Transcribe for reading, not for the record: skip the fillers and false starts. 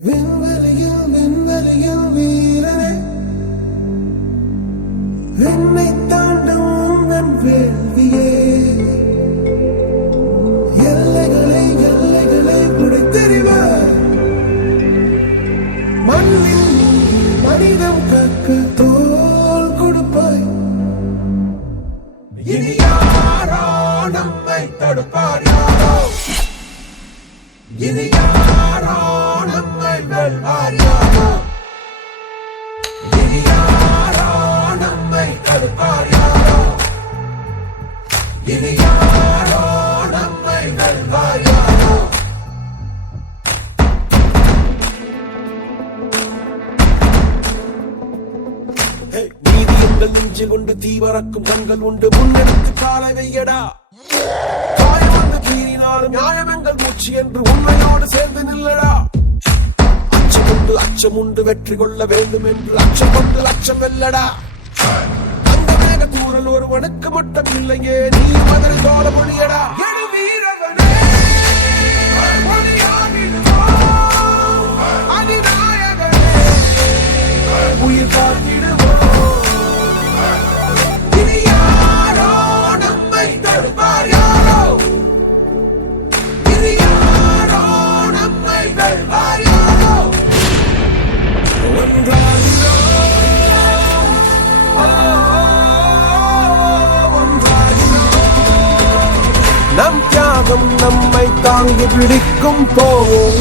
விண்வெளியில் வீரனே, என்னை தாண்டும் உந்தன் வேள்வியே, எல்லைகளை பிடித்தெறிவார். மண்ணில் மனிதம் கற்க தோல் கொடுப்பாய். இனி யாரோ நம்மை தடுப்பார், யாரோ இனி யாரோ நம்மை வெல்வார், யாரோ இனி யாரோ நம்மை தடுப்பார், யாரோ இனி யாரோ நம்மை வெல்வார், யாரோ. நீதி எங்கள் நெஞ்சில் உண்டு, தீவரக்கும் கண்கள் உண்டு, முன்னெடுத்து காலை வையடா. காயம் வந்து கீறினாலும் நியாயம் எங்கள் மூச்சு என்று உண்மையோடு சேர்ந்து நில்லடா. அச்சம் உண்டு வெற்றி கொள்ள வேண்டும் என்று அச்சம் கொண்டு லட்சம் வெல்லடா. அந்த மேக தூரல் ஒரு வணக்கு மட்டும் இல்லையே, நீ மதுரை தோல மொழியடா. உயிர் காத்திடுவோம். இனி யாரோ நம்மை தடுப்பார், யாரோ இனி யாரோ நம்மை வெல்வார், யாரோ. நம் தியாகம் நம்மை தாங்கி பிடிக்கும் போவோம்.